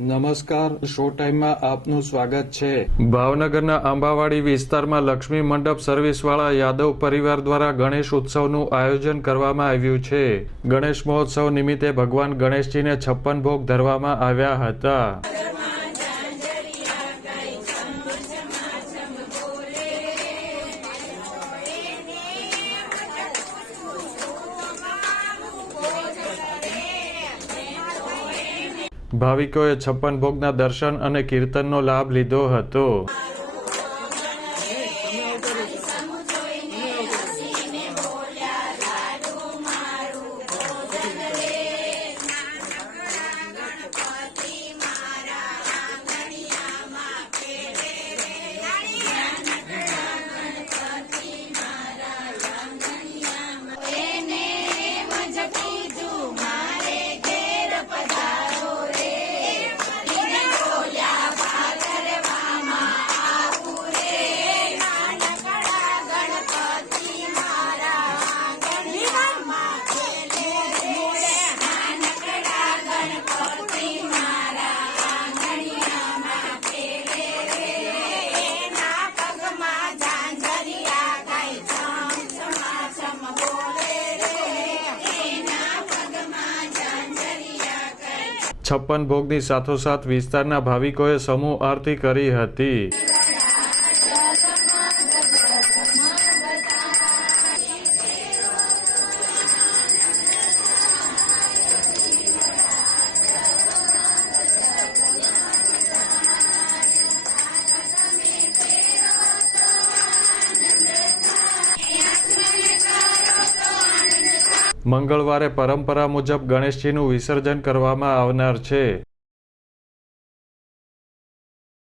નમસ્કાર શો ટાઈમમાં આપનું સ્વાગત છે. ભાવનગરના આંબાવાડી વિસ્તારમાં લક્ષ્મી મંડપ સર્વિસવાળા યાદવ પરિવાર દ્વારા ગણેશ ઉત્સવનું આયોજન કરવામાં આવ્યું છે. ગણેશ મહોત્સવ નિમિત્તે ભગવાન ગણેશજીને છપ્પન ભોગ ધરવામાં આવ્યા હતા. ભાવિકોએ છપ્પન ભોગના દર્શન અને કીર્તનનો લાભ લીધો હતો છપ્પન ભોગની સાથોસાથ વિસ્તારના ભાવિકોએ સમૂહ આરતી કરી હતી. મંગળવારે પરંપરા મુજબ ગણેશજીનું વિસર્જન કરવામાં આવનાર છે.